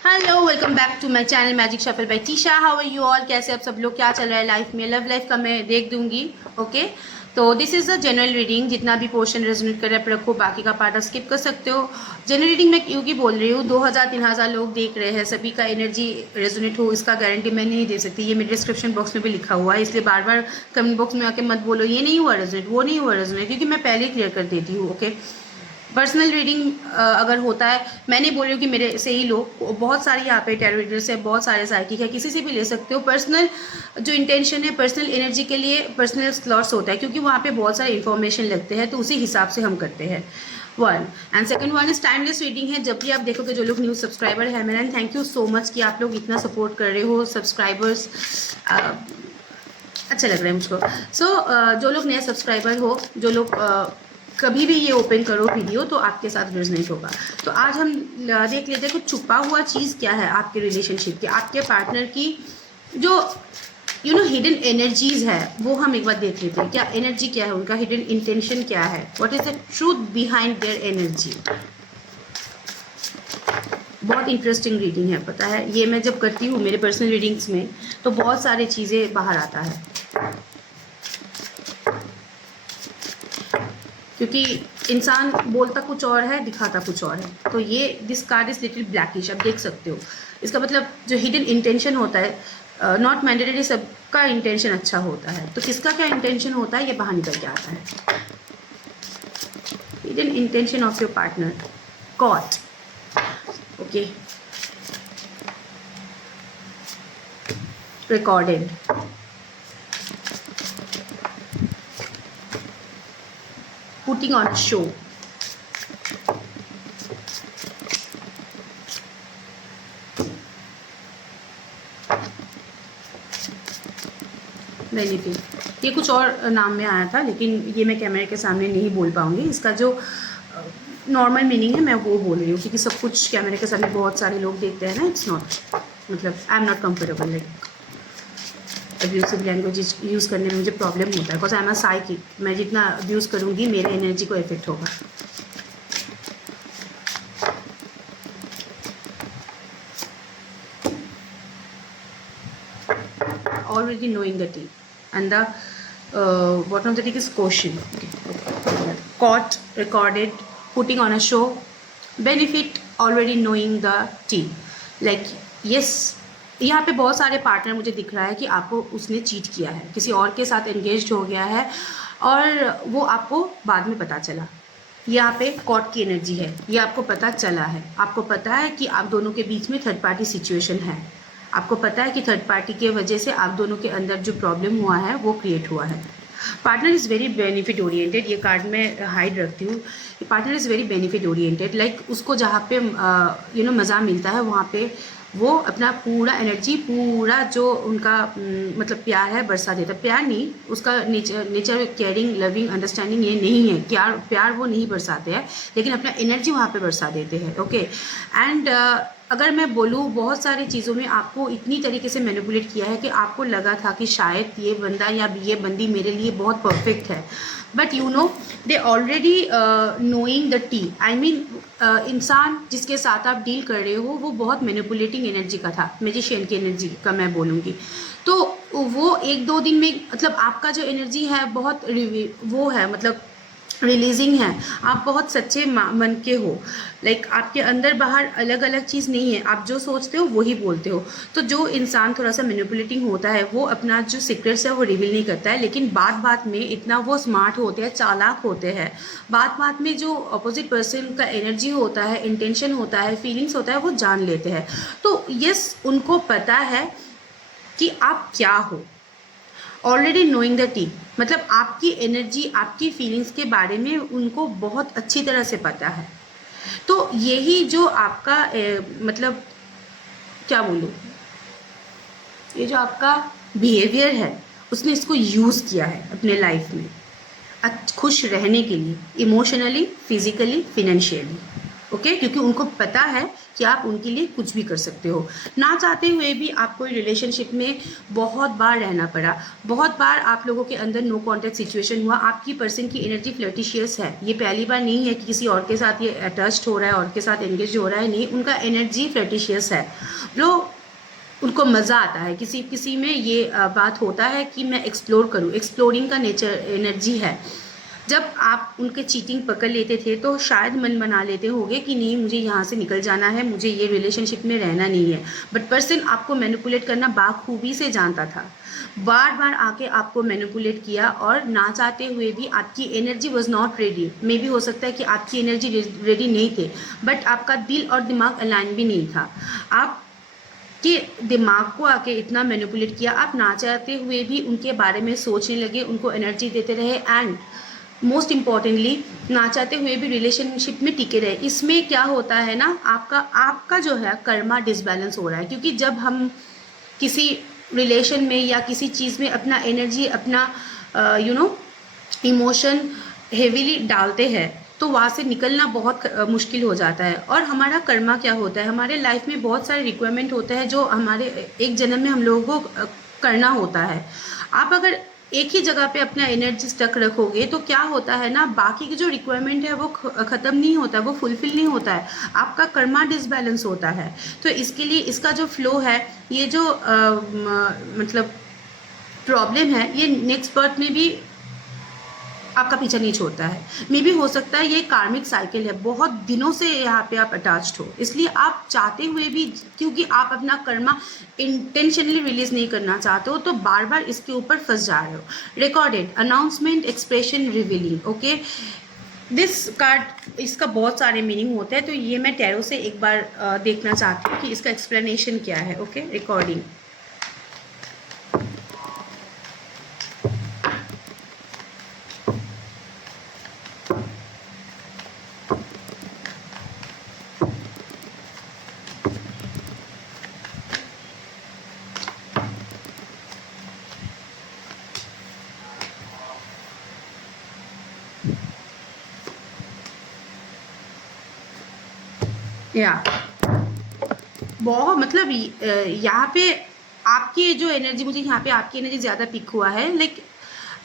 Hello, welcome back to my channel magic shuffle by Tisha. How are you all? कैसे आप सब लोग, क्या चल रहा है लाइफ में? लव लाइफ का मैं देख दूंगी। ओके, तो this is a general reading. जितना भी पोर्शन रेजोनेट कर रहा है रखो, बाकी का पार्ट स्किप कर सकते हो। जनरल रीडिंग मैं क्यों की बोल रही हूँ, 2000-3000 लोग देख रहे हैं, सभी का एनर्जी रेजोनेट हो इसका गारंटी मैं नहीं दे सकती। ये मेरे डिस्क्रिप्शन बॉक्स में भी लिखा हुआ है, इसलिए बार बार कमेंट बॉक्स में आके मत बोलो ये नहीं हुआ रेजोनेट, वो नहीं हुआ रेजोनेट, क्योंकि मैं पहले ही क्लियर कर देती हूँ। ओके, पर्सनल रीडिंग अगर होता है, मैं नहीं बोल रही हूँ कि मेरे से ही लो, बहुत सारे यहाँ पे टैरो रीडर्स है, बहुत सारे साइकिक है, किसी से भी ले सकते हो। पर्सनल जो इंटेंशन है, पर्सनल एनर्जी के लिए पर्सनल स्लॉट्स होता है, क्योंकि वहाँ पे बहुत सारे इन्फॉर्मेशन लगते हैं, तो उसी हिसाब से हम करते हैं। One and second one is timeless reading है। जब भी आप देखोगे, जो लोग न्यू सब्सक्राइबर है मेरा, थैंक यू सो मच कि आप लोग इतना सपोर्ट कर रहे हो। सब्सक्राइबर्स अच्छा लग रहा है मुझको। जो लोग नए सब्सक्राइबर हो, जो लोग कभी भी ये ओपन करो वीडियो, तो आपके साथ रेजोनेट होगा। तो आज हम देख लेते हैं कुछ छुपा हुआ चीज़ क्या है आपके रिलेशनशिप की, आपके पार्टनर की जो हिडन एनर्जीज है, वो हम एक बार देख लेते हैं। क्या एनर्जी, क्या है उनका हिडन इंटेंशन, क्या है, what is the truth behind their energy. बहुत इंटरेस्टिंग रीडिंग है, पता है। ये मैं जब करती हूँ मेरे पर्सनल रीडिंग्स में, तो बहुत सारी चीज़ें बाहर आता है, क्योंकि इंसान बोलता कुछ और है, दिखाता कुछ और है। तो ये this card is little blackish, आप देख सकते हो। इसका मतलब जो हिडन इंटेंशन होता है, नॉट मैंडेटरी सबका इंटेंशन अच्छा होता है, तो किसका क्या इंटेंशन होता है ये बाहर निकल के आता है। Hidden intention of your partner, caught. Okay, recorded, putting on a show, benefit. ये कुछ और नाम में आया था, लेकिन ये मैं कैमरे के सामने नहीं बोल पाऊंगी। इसका जो नॉर्मल मीनिंग है मैं वो बोल रही हूँ, क्योंकि सब कुछ कैमरे के सामने बहुत सारे लोग देखते हैं ना। इट्स नॉट, मतलब I am not comfortable, like abusive language use करने में मुझे प्रॉब्लम होता है, because I am a psychic. मैं जितना अब्यूज़ करूँगी मेरे एनर्जी को इफेक्ट होगा। Already knowing the tea and the bottom of the tea is caution. Okay. Caught, recorded, putting on a show, benefit, already knowing the tea. Like yes, यहाँ पे बहुत सारे पार्टनर मुझे दिख रहा है कि आपको उसने चीट किया है, किसी और के साथ एंगेज्ड हो गया है, और वो आपको बाद में पता चला। यहाँ पे कॉट की एनर्जी है, ये आपको पता चला है, आपको पता है कि आप दोनों के बीच में थर्ड पार्टी सिचुएशन है, आपको पता है कि थर्ड पार्टी के वजह से आप दोनों के अंदर जो प्रॉब्लम हुआ है वो क्रिएट हुआ है। Partner is very benefit oriented, ये कार्ड में हाइड रखती हूँ। Partner is very benefit oriented, like उसको जहाँ पे मज़ा मिलता है, वहाँ पे वो अपना पूरा एनर्जी, पूरा जो उनका मतलब प्यार है बरसा देता है। प्यार नहीं, उसका नेचर केयरिंग, लविंग, अंडरस्टैंडिंग ये नहीं है। प्यार वो नहीं बरसाते हैं, लेकिन अपना एनर्जी वहाँ पे बरसा देते हैं। ओके, एंड अगर मैं बोलूँ, बहुत सारी चीज़ों में आपको इतनी तरीके से मैनिपुलेट किया है कि आपको लगा था कि शायद ये बंदा या ये बंदी मेरे लिए बहुत परफेक्ट है, but they already knowing the T. I mean इंसान जिसके साथ आप डील कर रहे हो वो बहुत मैनिपुलेटिंग एनर्जी का था, मैजिशियन की एनर्जी का मैं बोलूँगी। तो वो 1-2 दिन में, मतलब आपका जो एनर्जी है बहुत वो है, मतलब रिलीजिंग है। आप बहुत सच्चे मन के हो, लाइक आपके अंदर बाहर अलग अलग चीज़ नहीं है, आप जो सोचते हो वही बोलते हो। तो जो इंसान थोड़ा सा मैनिपुलेटिंग होता है, वो अपना जो सीक्रेट्स है वो रिवील नहीं करता है, लेकिन बात बात में इतना वो स्मार्ट होते हैं, चालाक होते हैं। बात बात में जो अपोजिट पर्सन का एनर्जी होता है, इंटेंशन होता है, फीलिंग्स होता है, वो जान लेते हैं। तो यस, उनको पता है कि आप क्या हो। ऑलरेडी नोइंग द टी, मतलब आपकी एनर्जी, आपकी फीलिंग्स के बारे में उनको बहुत अच्छी तरह से पता है। तो यही जो आपका मतलब क्या बोलूँ, ये जो आपका बिहेवियर है, उसने इसको यूज़ किया है अपने लाइफ में खुश रहने के लिए, इमोशनली, फिजिकली, फिनेंशियली। ओके क्योंकि उनको पता है कि आप उनके लिए कुछ भी कर सकते हो। ना चाहते हुए भी आपको रिलेशनशिप में बहुत बार रहना पड़ा, बहुत बार आप लोगों के अंदर नो कॉन्टैक्ट सिचुएशन हुआ। आपकी पर्सन की एनर्जी फ्लर्टिशियस है, ये पहली बार नहीं है कि किसी और के साथ ये अटैच्ड हो रहा है और के साथ एंगेज हो रहा है, नहीं, उनका एनर्जी फ्लर्टिशियस है। जो उनको मज़ा आता है, किसी किसी में ये बात होता है कि मैं एक्सप्लोर करूँ, एक्सप्लोरिंग का नेचर एनर्जी है। जब आप उनके चीटिंग पकड़ लेते थे तो शायद मन बना लेते होंगे कि नहीं मुझे यहाँ से निकल जाना है, मुझे ये रिलेशनशिप में रहना नहीं है। बट पर्सन आपको मैनिपुलेट करना बाखूबी से जानता था, बार बार आके आपको मैनिपुलेट किया और ना चाहते हुए भी आपकी एनर्जी वॉज नॉट रेडी। मे भी हो सकता है कि आपकी एनर्जी रेडी नहीं थे, बट आपका दिल और दिमाग अलाइन भी नहीं था। आप कि दिमाग को आके इतना मैनिपुलेट किया, आप ना चाहते हुए भी उनके बारे में सोचने लगे, उनको एनर्जी देते रहे एंड मोस्ट इम्पॉर्टेंटली ना चाहते हुए भी रिलेशनशिप में टिके रहे। इसमें क्या होता है ना, आपका जो है कर्मा डिसबैलेंस हो रहा है, क्योंकि जब हम किसी रिलेशन में या किसी चीज़ में अपना एनर्जी, अपना इमोशन हेवीली डालते हैं तो वहाँ से निकलना बहुत मुश्किल हो जाता है। और हमारा कर्मा क्या होता है, हमारे लाइफ में बहुत सारे रिक्वायरमेंट होते हैं जो हमारे एक जन्म में हम लोगों को करना होता है। आप अगर एक ही जगह पे अपना एनर्जी स्टक रखोगे तो क्या होता है ना, बाकी की जो रिक्वायरमेंट है वो ख़त्म नहीं होता, वो फुलफिल नहीं होता है, आपका कर्मा डिसबैलेंस होता है। तो इसके लिए इसका जो फ्लो है, ये जो मतलब प्रॉब्लम है, ये नेक्स्ट बर्थ में भी आपका पीछा नहीं छोड़ता है। मे भी हो सकता है ये कार्मिक साइकिल है, बहुत दिनों से यहाँ पे आप अटैच्ड हो, इसलिए आप चाहते हुए भी, क्योंकि आप अपना कर्मा इंटेंशनली रिलीज नहीं करना चाहते हो, तो बार बार इसके ऊपर फंस जा रहे हो। Recorded announcement expression revealing. Okay, this card, इसका बहुत सारे मीनिंग होते हैं, तो ये मैं टैरो से एक बार देखना चाहती हूँ कि इसका एक्सप्लेनेशन क्या है। Okay, recording. या बहुत मतलब यहाँ पे आपकी जो एनर्जी, मुझे यहाँ पे आपकी एनर्जी ज़्यादा पिक हुआ है। लाइक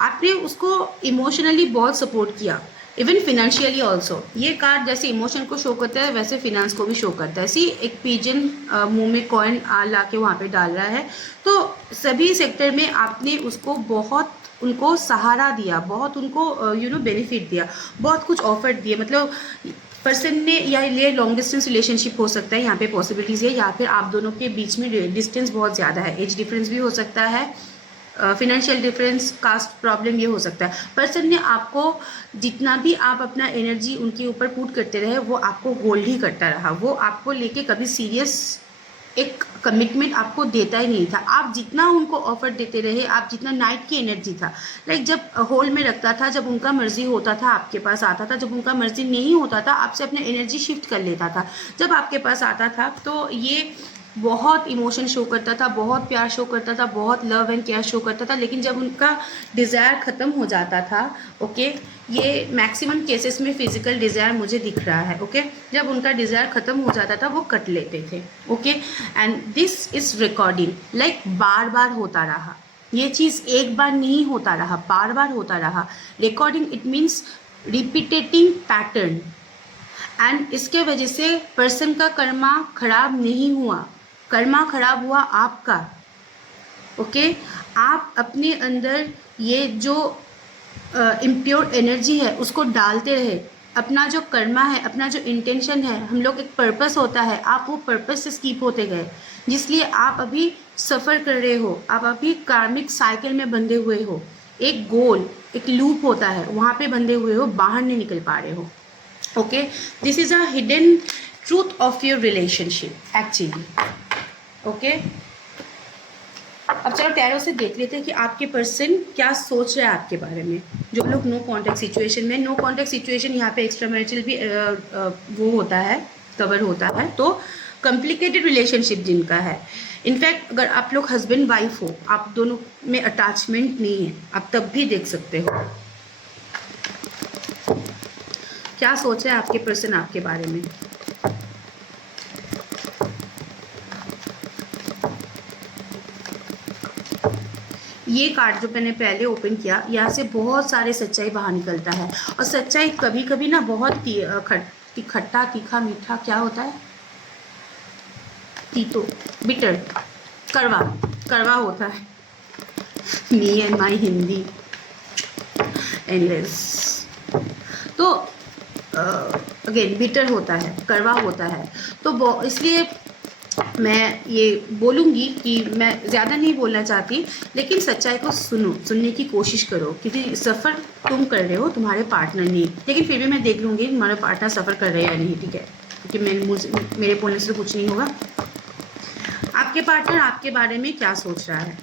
आपने उसको इमोशनली बहुत सपोर्ट किया, इवन फिनेंशियली ऑल्सो। ये कार्ड जैसे इमोशन को शो करता है वैसे फिनेंस को भी शो करता है। सी एक पिजन मुंह में कॉइन ला के वहाँ पे डाल रहा है, तो सभी सेक्टर में आपने उसको बहुत उनको सहारा दिया, बहुत उनको बेनिफिट दिया, बहुत कुछ ऑफर दिए। मतलब पर्सन ने, या ये लॉन्ग डिस्टेंस रिलेशनशिप हो सकता है, यहाँ पे पॉसिबिलिटीज़ है, या फिर आप दोनों के बीच में डिस्टेंस बहुत ज़्यादा है, एज डिफरेंस भी हो सकता है, फिनेंशियल डिफरेंस, कास्ट प्रॉब्लम, ये हो सकता है। पर्सन ने आपको जितना भी आप अपना एनर्जी उनके ऊपर पुट करते रहे, वो आपको होल्ड ही करता रहा, वो आपको लेके कभी सीरियस एक कमिटमेंट आपको देता ही नहीं था। आप जितना उनको ऑफर देते रहे, आप जितना नाइट की एनर्जी था, लाइक जब होल्ड में रखता था, जब उनका मर्जी होता था आपके पास आता था, जब उनका मर्जी नहीं होता था आपसे अपना एनर्जी शिफ्ट कर लेता था। जब आपके पास आता था तो ये बहुत इमोशन शो करता था, बहुत प्यार शो करता था, बहुत लव एंड केयर शो करता था। लेकिन जब उनका डिज़ायर ख़त्म हो जाता था, ओके, ये मैक्सिमम केसेस में फिजिकल डिज़ायर मुझे दिख रहा है, ओके, जब उनका डिज़ायर ख़त्म हो जाता था वो कट लेते थे, okay. And this is recording, like बार बार होता रहा, ये चीज़ एक बार नहीं होता रहा, बार बार होता रहा। Recording it means repeating pattern, and इसके वजह से पर्सन का कर्मा खराब नहीं हुआ, कर्मा खराब हुआ आपका, ओके। आप अपने अंदर ये जो इम्प्योर एनर्जी है उसको डालते रहे, अपना जो कर्मा है, अपना जो इंटेंशन है, हम लोग एक पर्पस होता है, आप वो पर्पस से स्कीप होते गए, जिसलिए आप अभी सफ़र कर रहे हो, आप अभी कार्मिक साइकिल में बंधे हुए हो, एक गोल, एक लूप होता है, वहाँ पे बंधे हुए हो, बाहर नहीं निकल पा रहे हो, okay. This is a hidden truth of your relationship actually, okay. अब चलो टैरो से देख लेते हैं कि आपके पर्सन क्या सोच रहा है आपके बारे में। जो लोग नो कॉन्टैक्ट सिचुएशन में, नो कॉन्टैक्ट सिचुएशन यहाँ पे एक्स्ट्रा मैरिटल भी वो होता है, कवर होता है, तो कॉम्प्लिकेटेड रिलेशनशिप जिनका है, इनफैक्ट अगर आप लोग हस्बैंड वाइफ हो, आप दोनों में अटैचमेंट नहीं है, आप तब भी देख सकते हो क्या सोच रहा है आपके पर्सन आपके बारे में। ये कार्ड जो मैंने पहले ओपन किया, यहाँ से बहुत सारे सच्चाई बाहर निकलता है। और सच्चाई कभी कभी ना बहुत खट्टा तीखा मीठा क्या होता है, तीतो, बिटर, कड़वा, कड़वा होता है। Me and my Hindi endless. तो अगेन बिटर होता है, कड़वा होता है। तो इसलिए मैं ये बोलूँगी कि मैं ज़्यादा नहीं बोलना चाहती, लेकिन सच्चाई को सुनने की कोशिश करो, क्योंकि सफ़र तुम कर रहे हो, तुम्हारे पार्टनर नहीं। लेकिन फिर भी मैं देख लूँगी तुम्हारे पार्टनर सफ़र कर रहे हैं या नहीं, ठीक है, क्योंकि मेरे बोलने से तो कुछ नहीं होगा। आपके पार्टनर आपके बारे में क्या सोच रहा है?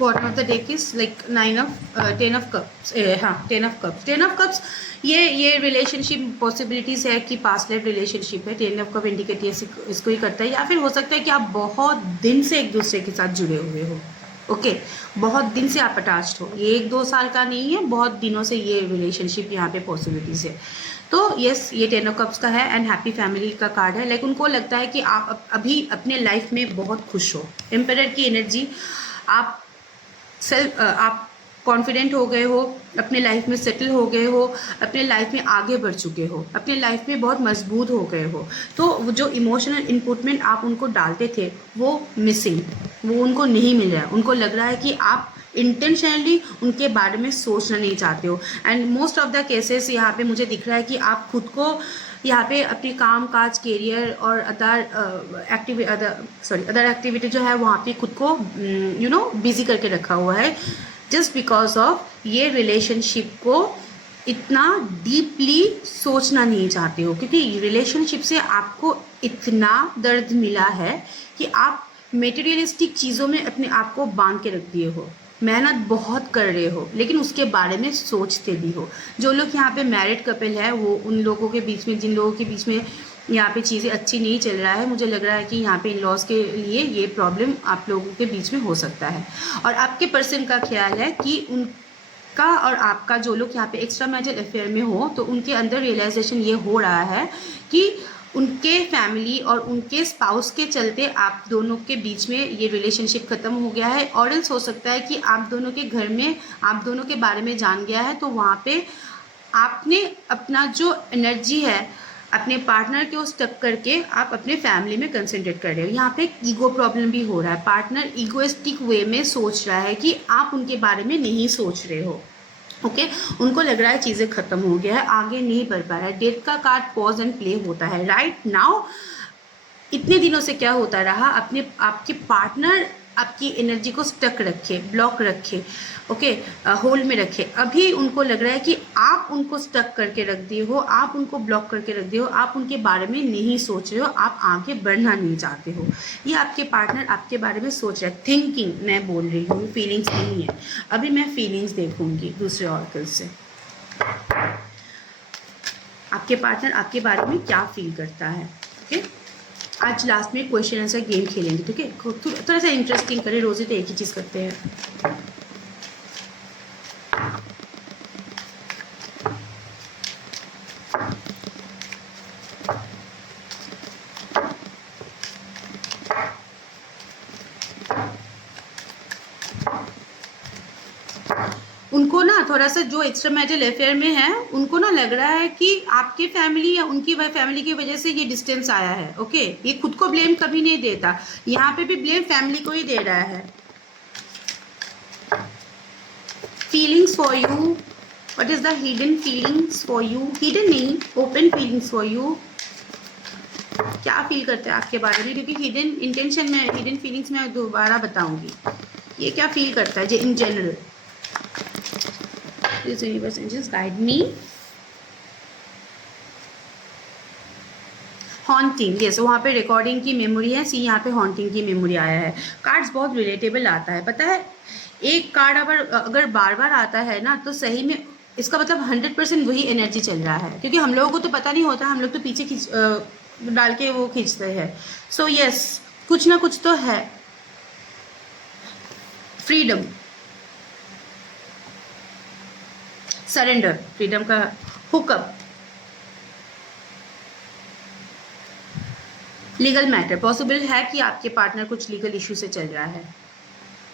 Bottom of the deck is like 10 of cups. हाँ, 10 ऑफ कप्स। 10 ऑफ कप्स ये रिलेशनशिप पॉसिबिलिटीज़ है कि पास्ट लाइफ रिलेशनशिप है। 10 ऑफ कप इंडिकेट इसको ही करता है। या फिर हो सकता है कि आप बहुत दिन से एक दूसरे के साथ जुड़े हुए हो। ओके, बहुत दिन से आप अटैच्ड हो। ये 1-2 साल का नहीं है, बहुत दिनों से ये रिलेशनशिप यहाँ पे पॉसिबिलिटीज़ है। तो यस, ये 10 ऑफ कप्स का है एंड हैप्पी फैमिली का कार्ड है। लाइक उनको लगता है कि आप अभी अपने लाइफ में बहुत खुश हो। एम्परर की एनर्जी, आप कॉन्फिडेंट हो गए हो, अपने लाइफ में सेटल हो गए हो, अपने लाइफ में आगे बढ़ चुके हो, अपने लाइफ में बहुत मजबूत हो गए हो। तो वो जो इमोशनल इनपुटमेंट आप उनको डालते थे वो मिसिंग, वो उनको नहीं मिल रहा है। उनको लग रहा है कि आप इंटेंशनली उनके बारे में सोचना नहीं चाहते हो। And most of the cases यहाँ पे मुझे दिख रहा है कि आप खुद को यहाँ पे अपने काम काज, कैरियर और अदर एक्टिविटी जो है वहाँ पे खुद को बिजी करके रखा हुआ है, जस्ट बिकॉज ऑफ ये रिलेशनशिप को इतना डीपली सोचना नहीं चाहते हो। क्योंकि रिलेशनशिप से आपको इतना दर्द मिला है कि आप मेटेरियलिस्टिक चीज़ों में अपने आप को बांध के रख दिए हो। मेहनत बहुत कर रहे हो, लेकिन उसके बारे में सोचते भी हो। जो लोग यहाँ पे मैरिड कपल है, वो उन लोगों के बीच में, जिन लोगों के बीच में यहाँ पे चीज़ें अच्छी नहीं चल रहा है, मुझे लग रहा है कि यहाँ पे इन लॉज के लिए ये प्रॉब्लम आप लोगों के बीच में हो सकता है। और आपके पर्सन का ख्याल है कि उनका और आपका, जो लोग यहाँ पे एक्स्ट्रा मैरिटल अफेयर में हो, तो उनके अंदर रियलाइजेशन ये हो रहा है कि उनके फैमिली और उनके स्पाउस के चलते आप दोनों के बीच में ये रिलेशनशिप ख़त्म हो गया है। और एल्स हो सकता है कि आप दोनों के घर में आप दोनों के बारे में जान गया है, तो वहाँ पे आपने अपना जो एनर्जी है अपने पार्टनर के उस टक करके आप अपने फैमिली में कंसंट्रेट कर रहे हो। यहाँ पे एक ईगो प्रॉब्लम भी हो रहा है। पार्टनर ईगोइस्टिक वे में सोच रहा है कि आप उनके बारे में नहीं सोच रहे हो। ओके, उनको लग रहा है चीज़ें ख़त्म हो गया है, आगे नहीं बढ़ पा रहा है। डेथ का कार्ड पॉज एंड प्ले होता है राइट नाउ। इतने दिनों से क्या होता रहा, आपके पार्टनर आपकी एनर्जी को स्टक रखे, ब्लॉक रखे, ओके, होल्ड में रखे। अभी उनको लग रहा है कि आप उनको स्टक करके रख दिए हो, आप उनको ब्लॉक करके रख दिए हो, आप उनके बारे में नहीं सोच रहे हो, आप आगे बढ़ना नहीं चाहते हो। ये आपके पार्टनर आपके बारे में सोच रहे हैं। थिंकिंग मैं बोल रही हूँ, फीलिंग्स नहीं है। अभी मैं फीलिंग्स देखूंगी दूसरे ऑर्कल से। आपके पार्टनर आपके बारे में क्या फील करता है। ओके, आज लास्ट में क्वेश्चन आंसर गेम खेलेंगे, ठीक है। थोड़ा सा इंटरेस्टिंग करें, रोज ही तो एक ही चीज़ करते हैं। उनको ना थोड़ा सा, जो एक्स्ट्रा मैरिटल अफेयर में है, उनको ना लग रहा है कि आपके फैमिली या उनकी फैमिली की वजह से ये डिस्टेंस आया है। ओके, ये खुद को ब्लेम कभी नहीं देता, यहाँ पे भी ब्लेम फैमिली को ही दे रहा है। Feelings for you, what is the hidden feelings for you. Hidden नहीं, ओपन फीलिंग्स फॉर यू। क्या फील करते हैं आपके बारे में, क्योंकि हिडन इंटेंशन में, हिडन फीलिंग्स में दोबारा बताऊंगी ये क्या फील करता है in general. This universe angels guide me. Haunting, yes, वहाँ पे रिकॉर्डिंग की मेमोरी है, सी यहाँ पे हॉन्टिंग की मेमोरी आया है। कार्ड्स बहुत रिलेटेबल आता है, पता है एक कार्ड अगर बार बार आता है ना तो सही में इसका मतलब 100% वही एनर्जी चल रहा है, क्योंकि हम लोगों को तो पता नहीं होता, हम लोग तो पीछे खींच डाल के वो खींचते हैं। सो यस, कुछ ना कुछ तो है। फ्रीडम, सरेंडर, फ्रीडम का हुकअप, लीगल मैटर, पॉसिबल है कि आपके पार्टनर कुछ लीगल इशू से चल रहा है,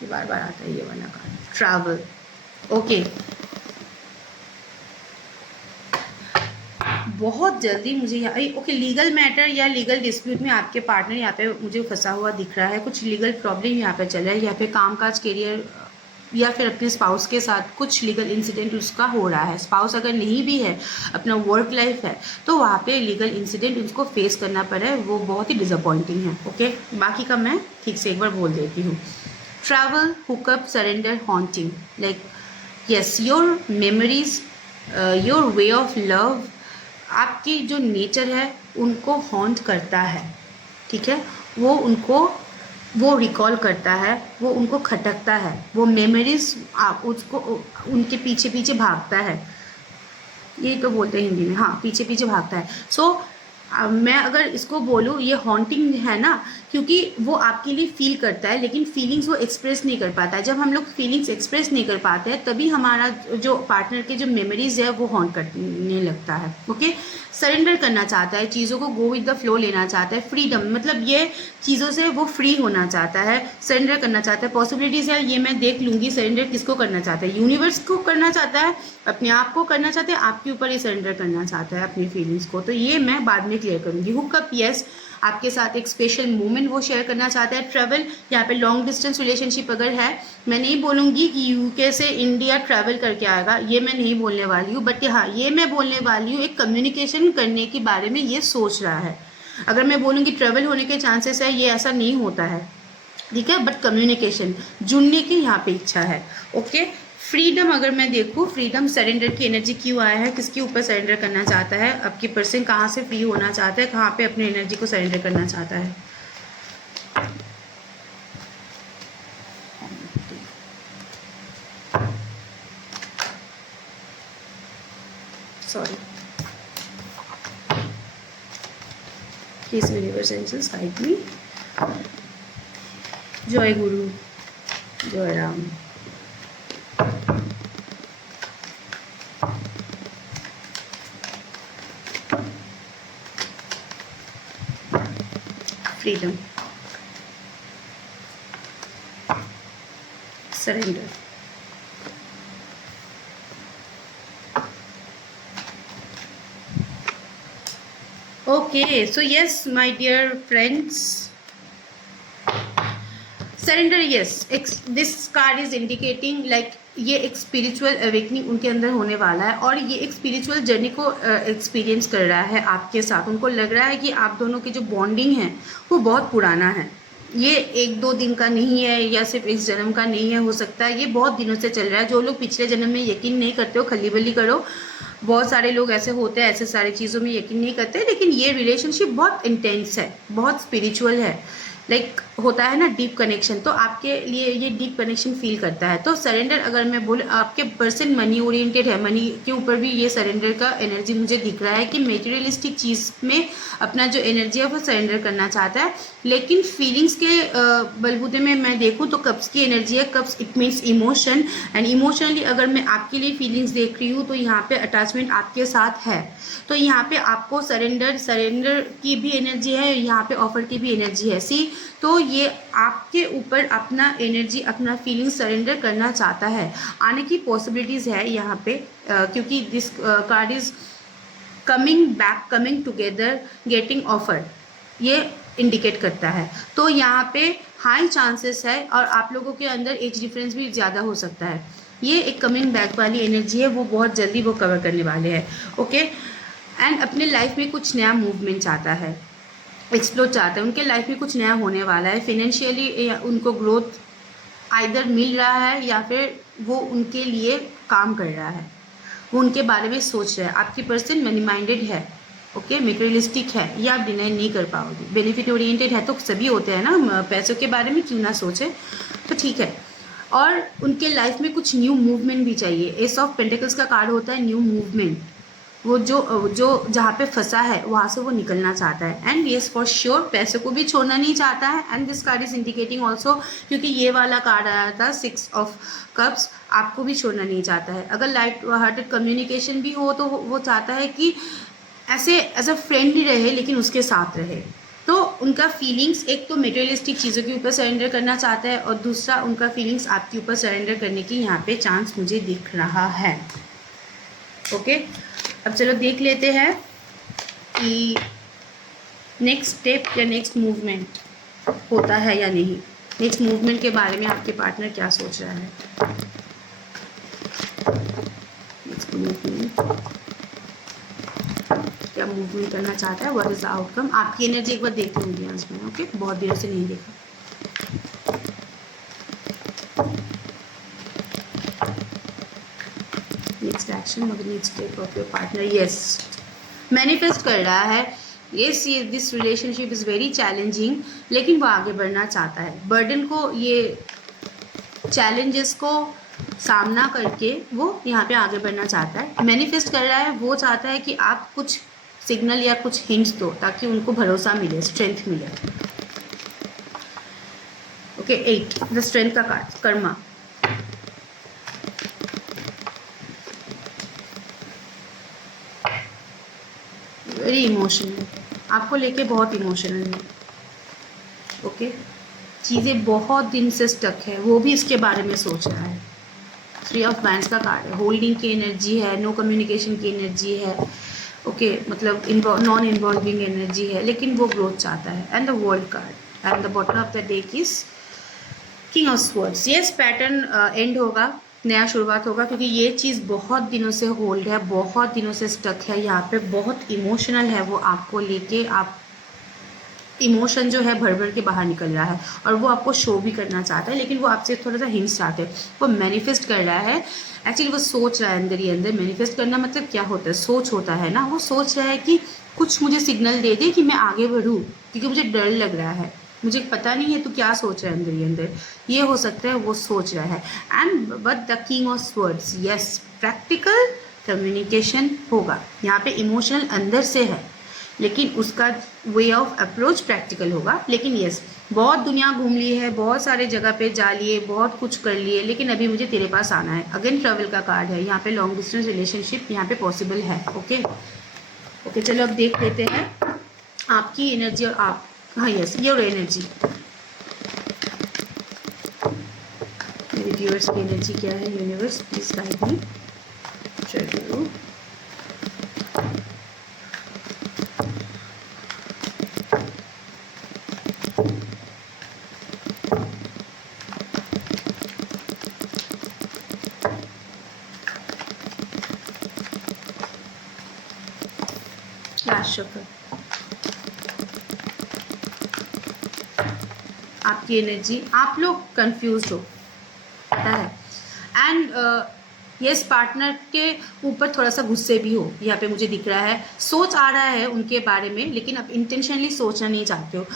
ये बार बार आता है ये वाला कार्ड। ट्रैवल, ओके, बहुत जल्दी मुझे यहाँ ओके लीगल मैटर या लीगल डिस्प्यूट में आपके पार्टनर यहाँ पे मुझे फंसा हुआ दिख रहा है, कुछ लीगल प्रॉब्लम यहाँ पे चल रहा है, यहाँ पे कामकाज, करियर या फिर अपने स्पाउस के साथ कुछ लीगल इंसिडेंट उसका हो रहा है। स्पाउस अगर नहीं भी है, अपना वर्क लाइफ है, तो वहाँ पे लीगल इंसिडेंट उसको फेस करना पड़ा है, वो बहुत ही डिसअपॉइंटिंग है। ओके, बाकी का मैं ठीक से एक बार बोल देती हूँ। Travel, hookup, surrender, haunting, like yes, your memories, your way of love, आपकी जो नेचर है उनको हॉन्ट करता है, ठीक है, वो रिकॉल करता है, वो उनको खटकता है, वो मेमोरीज आप उसको उनके पीछे पीछे भागता है, ये तो बोलते हैं हिंदी में, हाँ पीछे पीछे भागता है। सो मैं अगर इसको बोलूँ ये हॉन्टिंग है ना, क्योंकि वो आपके लिए फील करता है लेकिन फीलिंग्स वो एक्सप्रेस नहीं कर पाता है। जब हम लोग फीलिंग्स एक्सप्रेस नहीं कर पाते हैं तभी हमारा जो पार्टनर के जो मेमोरीज है वो हॉन्ट करने लगता है। ओके, सरेंडर करना चाहता है, चीज़ों को गो विद द फ्लो लेना चाहता है, फ्रीडम मतलब ये चीज़ों से वो फ्री होना चाहता है, सरेंडर करना चाहता है। पॉसिबिलिटीज़ है, ये मैं देख लूँगी सरेंडर किसको करना चाहता है, यूनिवर्स को करना चाहता है, अपने आप को करना चाहता है, आपके ऊपर ही सरेंडर करना चाहता है अपनी फीलिंग्स को, तो ये मैं बाद में क्लियर करूँगी। हुकअप, यस, आपके साथ एक स्पेशल मोमेंट वो शेयर करना चाहता है। ट्रैवल, यहाँ पे लॉन्ग डिस्टेंस रिलेशनशिप अगर है, मैं नहीं बोलूँगी कि यूके से इंडिया ट्रैवल करके आएगा, ये मैं नहीं बोलने वाली हूँ, बट हाँ ये मैं बोलने वाली हूँ एक कम्युनिकेशन करने के बारे में ये सोच रहा है। अगर मैं बोलूँगी ट्रैवल होने के चांसेस है, ये ऐसा नहीं होता है, ठीक है, बट कम्युनिकेशन जुड़ने की यहाँ पे इच्छा है। ओके, फ्रीडम अगर मैं देखूँ, फ्रीडम सरेंडर की एनर्जी क्यों आया है, किसके ऊपर सरेंडर करना चाहता है, आपकी पर्सन कहाँ से फ्री होना चाहता है, कहाँ पे अपनी एनर्जी को सरेंडर करना चाहता है। Sorry, please universe angels guide me. जय गुरु, जय Ram. Freedom, surrender, okay, so yes my dear friends, surrender, yes, this card is indicating like ये एक स्पिरिचुअल अवेकनिंग उनके अंदर होने वाला है और ये एक स्पिरिचुअल जर्नी को एक्सपीरियंस कर रहा है आपके साथ। उनको लग रहा है कि आप दोनों की जो बॉन्डिंग है वो बहुत पुराना है, ये एक दो दिन का नहीं है या सिर्फ इस जन्म का नहीं है, हो सकता है ये बहुत दिनों से चल रहा है। जो लोग पिछले जन्म में यकीन नहीं करते हो खली बली करो, बहुत सारे लोग ऐसे होते हैं, ऐसे सारी चीज़ों में यकीन नहीं करते, लेकिन ये रिलेशनशिप बहुत इंटेंस है, बहुत स्पिरिचुअल है, लाइक होता है ना डीप कनेक्शन, तो आपके लिए ये डीप कनेक्शन फील करता है। तो सरेंडर अगर मैं बोलूँ, आपके पर्सन मनी ओरिएंटेड है, मनी के ऊपर भी ये सरेंडर का एनर्जी मुझे दिख रहा है कि मेटेरियलिस्टिक चीज़ में अपना जो एनर्जी है वो सरेंडर करना चाहता है, लेकिन फीलिंग्स के बलबूते में मैं देखूँ तो कप्स की एनर्जी है। Cups it means emotion, and emotionally अगर मैं आपके लिए फीलिंग्स देख रही हूँ तो यहाँ पे अटैचमेंट आपके साथ है, तो यहाँ पे आपको सरेंडर की भी एनर्जी है, यहाँ पे ऑफर की भी एनर्जी है। सी, तो ये आपके ऊपर अपना एनर्जी, अपना फीलिंग सरेंडर करना चाहता है, आने की पॉसिबिलिटीज़ है यहाँ पे, क्योंकि this card is coming back, coming together, getting offer, ये इंडिकेट करता है। तो यहाँ पे हाई चांसेस है और आप लोगों के अंदर एज डिफरेंस भी ज़्यादा हो सकता है। ये एक कमिंग बैक वाली एनर्जी है, वो बहुत जल्दी वो कवर करने वाले हैं। ओके, एंड अपने लाइफ में कुछ नया मूवमेंट चाहता है, एक्सप्लोर चाहते हैं, उनके लाइफ में कुछ नया होने वाला है। फिनेंशियली उनको ग्रोथ आइदर मिल रहा है या फिर वो उनके लिए काम कर रहा है, वो उनके बारे में सोच रहा है। आपकी पर्सन मनी माइंडेड है, ओके, मटेरियलिस्टिक है, ये आप डिनाई नहीं कर पाओगे। बेनिफिट ओरिएंटेड है तो सभी होते हैं ना, पैसों के बारे में क्यों ना सोचे, तो ठीक है। और उनके लाइफ में कुछ न्यू मूवमेंट भी चाहिए। एस ऑफ पेंटिकल्स का कार्ड होता है न्यू मूवमेंट। वो जो जो जहाँ पे फंसा है वहाँ से वो निकलना चाहता है। एंड येस फॉर श्योर पैसों को भी छोड़ना नहीं चाहता है। And this card is indicating also, क्योंकि ये वाला कार्ड आया था 6 ऑफ कप्स, आपको भी छोड़ना नहीं चाहता है। अगर लाइट हार्टेड कम्युनिकेशन भी हो तो वो चाहता है कि ऐसे एज अ फ्रेंड ही रहे, लेकिन उसके साथ रहे। तो उनका फीलिंग्स एक तो मटेरियलिस्टिक चीज़ों के ऊपर सरेंडर करना चाहता है, और दूसरा उनका फीलिंग्स आपके ऊपर सरेंडर करने की यहाँ पे चांस मुझे दिख रहा है। ओके, अब चलो देख लेते हैं कि नेक्स्ट स्टेप या नेक्स्ट मूवमेंट होता है या नहीं। नेक्स्ट मूवमेंट के बारे में आपके पार्टनर क्या सोच रहा है। नेक्स्ट मूवमेंट क्या मूवमेंट करना चाहता है, व्हाट इज द आउटकम। आपकी एनर्जी एक बार देख लूँगी आज मैं। ओके, बहुत देर से नहीं देखा। Next action, next step of your partner. Yes, manifest कर रहा है। यस, ये this relationship is very challenging, लेकिन वो आगे बढ़ना चाहता है। बर्डन को, ये चैलेंजेस को सामना करके वो यहाँ पे आगे बढ़ना चाहता है। मैनिफेस्ट कर रहा है, वो चाहता है कि आप कुछ सिग्नल या कुछ हिंट्स दो ताकि उनको भरोसा मिले, स्ट्रेंथ मिले। ओके, 8 द स्ट्रेंथ का कार्ड, कर्मा। वेरी इमोशनल, आपको लेके बहुत इमोशनल है। ओके, चीज़ें बहुत दिन से स्टक है, वो भी इसके बारे में सोच रहा है। 3 ऑफ वैंड्स का कार्ड है, होल्डिंग की एनर्जी है, नो कम्युनिकेशन की एनर्जी है। ओके, मतलब नॉन इन्वॉल्विंग एनर्जी है, लेकिन वो ग्रोथ चाहता है। And the world card, and the bottom of the deck is king of swords. Yes, pattern and होगा, नया शुरुआत होगा, क्योंकि ये चीज़ बहुत दिनों से होल्ड है, बहुत दिनों से स्टक है यहाँ पे। बहुत इमोशनल है वो आपको लेके, आप इमोशन जो है भर भर के बाहर निकल रहा है, और वो आपको शो भी करना चाहता है, लेकिन वो आपसे थोड़ा सा हिंट चाहते हैं। वो मैनिफेस्ट कर रहा है, एक्चुअली वो सोच रहा है अंदर ही अंदर। मैनिफेस्ट करना मतलब क्या होता है, सोच होता है ना। वो सोच रहा है कि कुछ मुझे सिग्नल दे दे कि मैं आगे बढ़ूँ, क्योंकि मुझे डर लग रहा है, मुझे पता नहीं है तो क्या सोच रहा है अंदर ही अंदर। ये हो सकता है वो सोच रहा है। And but the king of swords, yes, practical communication होगा यहाँ पे। इमोशनल अंदर से है, लेकिन उसका वे ऑफ अप्रोच प्रैक्टिकल होगा। लेकिन यस, बहुत दुनिया घूम ली है, बहुत सारे जगह पे जा लिए, बहुत कुछ कर लिए, लेकिन अभी मुझे तेरे पास आना है। अगेन ट्रैवल का कार्ड है यहाँ पे, लॉन्ग डिस्टेंस रिलेशनशिप यहाँ पे पॉसिबल है। ओके ओके, चलो अब देख लेते हैं आपकी एनर्जी और आप, हाँ यस, योर एनर्जी। मेरे व्यूअर्स की एनर्जी क्या है। Universe please guide me. चलो, लास्ट शफल, आपकी एनर्जी, आप लोग कंफ्यूज हो, पता है। एंड यस, पार्टनर के ऊपर थोड़ा सा गुस्से भी हो यहाँ पे मुझे दिख रहा है। सोच आ रहा है उनके बारे में, लेकिन आप इंटेंशनली सोचना नहीं चाहते हो।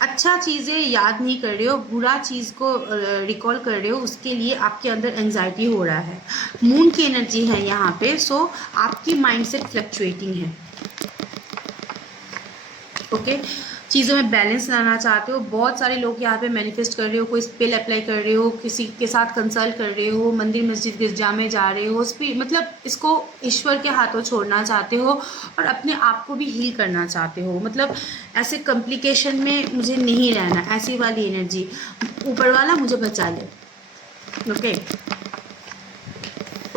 अच्छा चीज़ें याद नहीं कर रहे हो, बुरा चीज़ को रिकॉल कर रहे हो, उसके लिए आपके अंदर एंजाइटी हो रहा है। मून की एनर्जी है यहाँ पे, सो आपकी माइंडसेट फ्लक्चुएटिंग है। ओके, चीज़ों में बैलेंस लाना चाहते हो। बहुत सारे लोग यहाँ पे मैनिफेस्ट कर रहे हो, कोई स्पेल अप्लाई कर रहे हो, किसी के साथ कंसल्ट कर रहे हो, मंदिर मस्जिद गिरजा में जा रहे हो, मतलब इसको ईश्वर के हाथों छोड़ना चाहते हो, और अपने आप को भी हील करना चाहते हो। मतलब ऐसे कॉम्प्लिकेशन में मुझे नहीं रहना, ऐसी वाली एनर्जी, ऊपर वाला मुझे बचा ले। ओके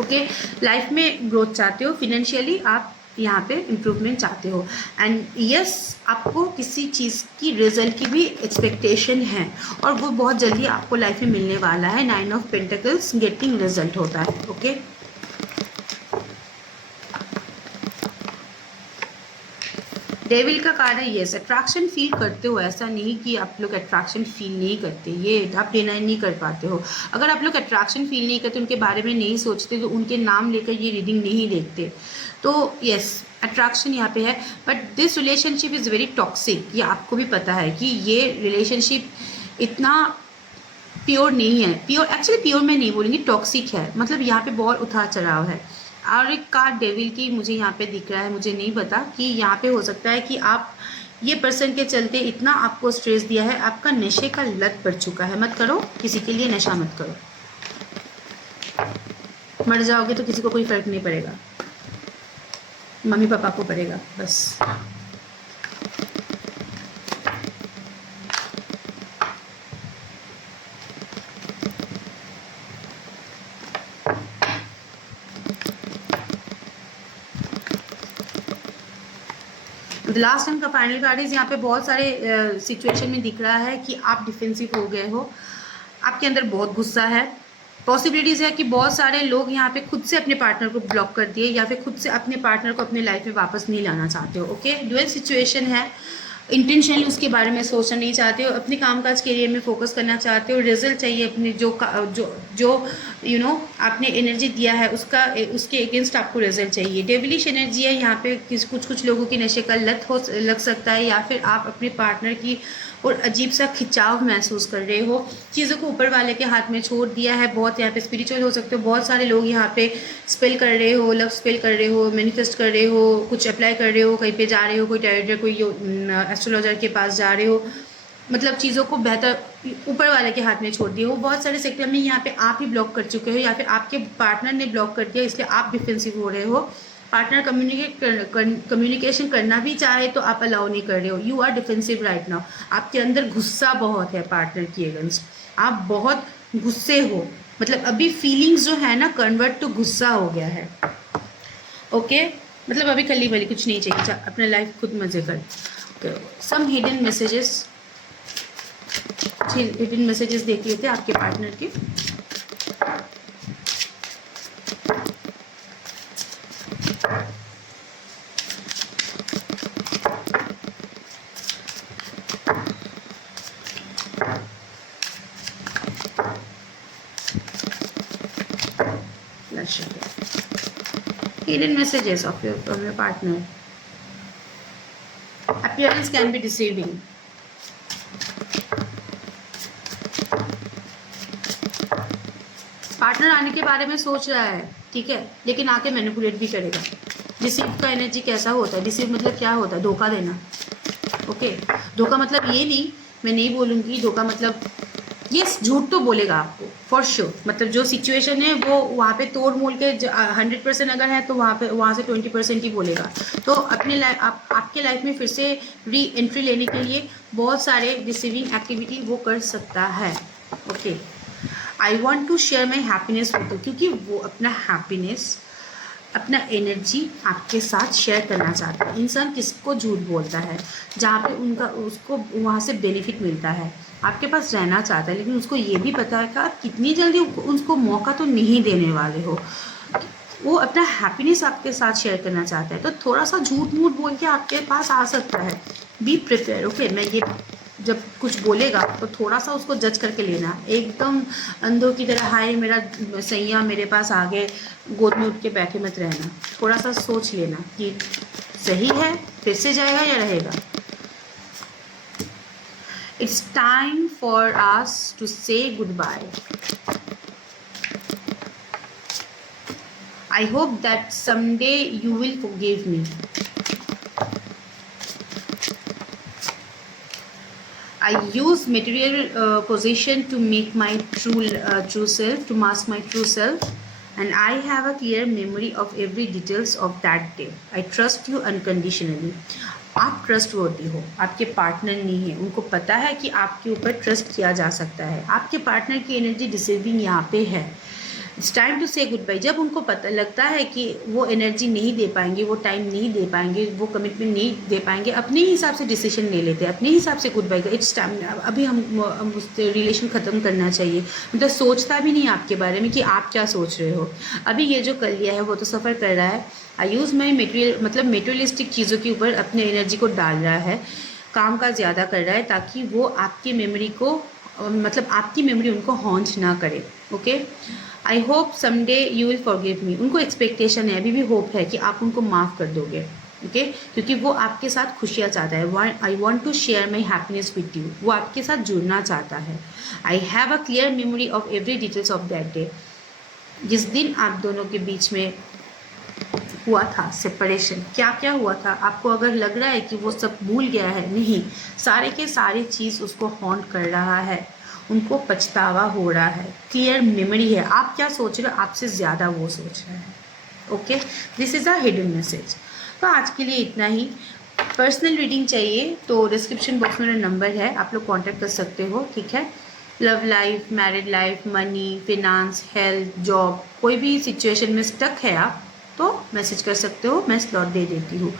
ओके, लाइफ में ग्रोथ चाहते हो, फिनेंशियली आप यहाँ पे इम्प्रूवमेंट चाहते हो। एंड यस, आपको किसी चीज़ की रिजल्ट की भी एक्सपेक्टेशन है, और वो बहुत जल्दी आपको लाइफ में मिलने वाला है। 9 ऑफ पेंटिकल्स, गेटिंग रिजल्ट होता है। ओके, डेविल का कार्ड है, यस अट्रैक्शन फील करते हो, ऐसा नहीं कि आप लोग अट्रैक्शन फील नहीं करते, ये आप डिनाई नहीं कर पाते हो। अगर आप लोग अट्रैक्शन फील नहीं करते, उनके बारे में नहीं सोचते, तो उनके नाम लेकर ये रीडिंग नहीं देखते, तो यस अट्रैक्शन यहाँ पे है। But this relationship is very toxic, ये आपको भी पता है कि ये रिलेशनशिप इतना प्योर नहीं है। प्योर एक्चुअली प्योर मैं नहीं बोलूँगी, टॉक्सिक है, मतलब यहाँ पे बहुत उतार चढ़ाव है। और एक कार्ड डेविल की मुझे यहाँ पे दिख रहा है, मुझे नहीं पता कि यहाँ पे हो सकता है कि आप ये पर्सन के चलते इतना आपको स्ट्रेस दिया है, आपका नशे का लत पड़ चुका है। मत करो, किसी के लिए नशा मत करो, मर जाओगे तो किसी को कोई फर्क नहीं पड़ेगा, मम्मी पापा को पड़ेगा बस। लास्ट टाइम का फाइनल कार्ड इज यहाँ पे बहुत सारे सिचुएशन में दिख रहा है कि आप डिफेंसिव हो गए हो, आपके अंदर बहुत गुस्सा है। पॉसिबिलिटीज़ है कि बहुत सारे लोग यहाँ पे खुद से अपने पार्टनर को ब्लॉक कर दिए, या फिर खुद से अपने पार्टनर को अपने लाइफ में वापस नहीं लाना चाहते हो। ओके, ड्यूअल सिचुएशन है, इंटेंशनली उसके बारे में सोचना नहीं चाहते हो, अपने कामकाज करियर में फोकस करना चाहते हो, रिजल्ट चाहिए अपने जो यू नो आपने एनर्जी दिया है उसका, उसके अगेंस्ट आपको रिजल्ट चाहिए। डेविलिश एनर्जी है यहाँ पे, कुछ लोगों की नशे का लत हो लग सकता है, या फिर आप अपने पार्टनर की और अजीब सा खिंचाव महसूस कर रहे हो, चीज़ों को ऊपर वाले के हाथ में छोड़ दिया है। बहुत यहाँ पे स्पिरिचुअल हो सकते हो, बहुत सारे लोग यहाँ पे स्पेल कर रहे हो, लव स्पेल कर रहे हो, मैनिफेस्ट कर रहे हो, कुछ अप्लाई कर रहे हो, कहीं पे जा रहे हो, कोई टैरोट कोई एस्ट्रोलॉजर के पास जा रहे हो, मतलब चीज़ों को बेहतर ऊपर वाले के हाथ में छोड़ दिए हो। बहुत सारे सेक्टर में यहाँ पे आप ही ब्लॉक कर चुके हो, या फिर आपके पार्टनर ने ब्लॉक कर दिया, इसलिए आप डिफेंसिव हो रहे हो। पार्टनर कम्युनिकेशन करना भी चाहे तो आप अलाउ नहीं कर रहे हो, you are defensive right now. आपके अंदर गुस्सा बहुत है पार्टनर की अगेंस्ट, आप बहुत गुस्से हो, मतलब अभी फीलिंग्स जो है ना कन्वर्ट टू गुस्सा हो गया है। ओके, मतलब अभी खली भली कुछ नहीं चाहिए, अपना लाइफ खुद मजे कर। Some hidden messages, hidden messages देख लेते हैं आपके पार्टनर के। Hidden messages from your partner. Appearance can be deceiving. Partner आने के बारे में सोच रहा है, ठीक है, लेकिन आके मैनिपुलेट भी करेगा। डिसीव का एनर्जी कैसा होता है? डिसीव मतलब क्या होता है? धोखा देना। ओके, धोखा मतलब ये नहीं, मैं नहीं बोलूँगी धोखा मतलब यस, झूठ तो बोलेगा आपको फॉर श्योर, मतलब जो सिचुएशन है वो वहाँ पे तोड़ मोड़ के 100% अगर है तो वहाँ से 20% ही बोलेगा। तो अपने आपके लाइफ में फिर से री एंट्री लेने के लिए बहुत सारे डिसीविंग एक्टिविटी वो कर सकता है। Okay, I want to share my happiness with you, क्योंकि वो अपना हैप्पीनेस, अपना एनर्जी आपके साथ शेयर करना चाहता है। इंसान किसको झूठ बोलता है? जहाँ पे उनका उसको वहाँ से बेनिफिट मिलता है, आपके पास रहना चाहता है, लेकिन उसको ये भी पता है कि आप कितनी जल्दी उसको मौका तो नहीं देने वाले हो। वो अपना हैप्पीनेस आपके साथ शेयर करना चाहता है, तो थोड़ा सा झूठ मूठ बोल के आपके पास आ सकता है। Be prepare. ओके, मैं ये जब कुछ बोलेगा तो थोड़ा सा उसको जज करके लेना, एकदम अंधों की तरह हाय मेरा सैया मेरे पास आगे गोद में उठ के बैठे मत रहना। थोड़ा सा सोच लेना कि सही है, फिर से जाएगा या रहेगा। It's time for us to say goodbye. I hope that someday you will forgive me. I use material possession to make my true self, to mask my true self, and I have a clear memory of every details of that day. I trust you unconditionally. आप trustworthy हो, आपके partner नहीं है, उनको पता है कि आपके ऊपर ट्रस्ट किया जा सकता है। आपके पार्टनर की एनर्जी डिसीविंग यहाँ पे है, इट्स टाइम टू से गुड बाय। जब उनको पता लगता है कि वो एनर्जी नहीं दे पाएंगे, वो टाइम नहीं दे पाएंगे, वो कमिटमेंट नहीं दे पाएंगे, अपने ही हिसाब से डिसीजन ले लेते हैं, अपने हिसाब से गुड बाय का इट्स टाइम, अभी हम उससे रिलेशन ख़त्म करना चाहिए। मतलब सोचता भी नहीं आपके बारे में कि आप क्या सोच रहे हो। अभी ये जो कर लिया है वो तो सफ़र कर रहा है, आई यूज़ माई मेटेरियल, मतलब मेटेरियलिस्टिक चीज़ों के ऊपर अपने एनर्जी को डाल रहा है, काम का ज़्यादा कर रहा है, ताकि वो आपकी मेमोरी को मतलब आपकी मेमोरी उनको हॉन्ट ना करे। Okay, I hope someday you will forgive me. उनको एक्सपेक्टेशन है, अभी भी होप है कि आप उनको माफ़ कर दोगे। ओके, क्योंकि वो आपके साथ खुशियाँ चाहता है। I want to share my happiness with you. वो आपके साथ जुड़ना चाहता है। I have a clear memory of every details of that day. जिस दिन आप दोनों के बीच में हुआ था सेपरेशन, क्या क्या हुआ था, आपको अगर लग रहा है कि वो सब भूल गया है, नहीं, सारे के सारे चीज़ उसको हॉन्ट कर रहा है, उनको पछतावा हो रहा है, क्लियर मेमोरी है। आप क्या सोच रहे हो, आपसे ज़्यादा वो सोच रहा है। Okay, this is a hidden message. तो आज के लिए इतना ही। पर्सनल रीडिंग चाहिए तो डिस्क्रिप्शन बॉक्स में मेरा नंबर है, आप लोग कांटेक्ट कर सकते हो। ठीक है, love life, married life, money, finance, health, job, कोई भी सिचुएशन में स्टक है आप तो मैसेज कर सकते हो, मैं स्लॉट दे देती हूँ।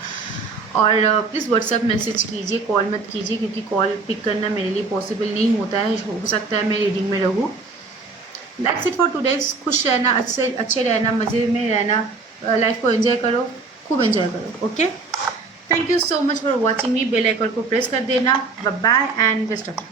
और प्लीज़ व्हाट्सअप मैसेज कीजिए, कॉल मत कीजिए, क्योंकि कॉल पिक करना मेरे लिए पॉसिबल नहीं होता है, हो सकता है मैं रीडिंग में रहूँ। That's it for today's. खुश रहना, अच्छे रहना, मज़े में रहना, लाइफ को एंजॉय करो, खूब एंजॉय करो। Okay, thank you so much for watching me. Bell icon को प्रेस कर देना। Bye bye and best of.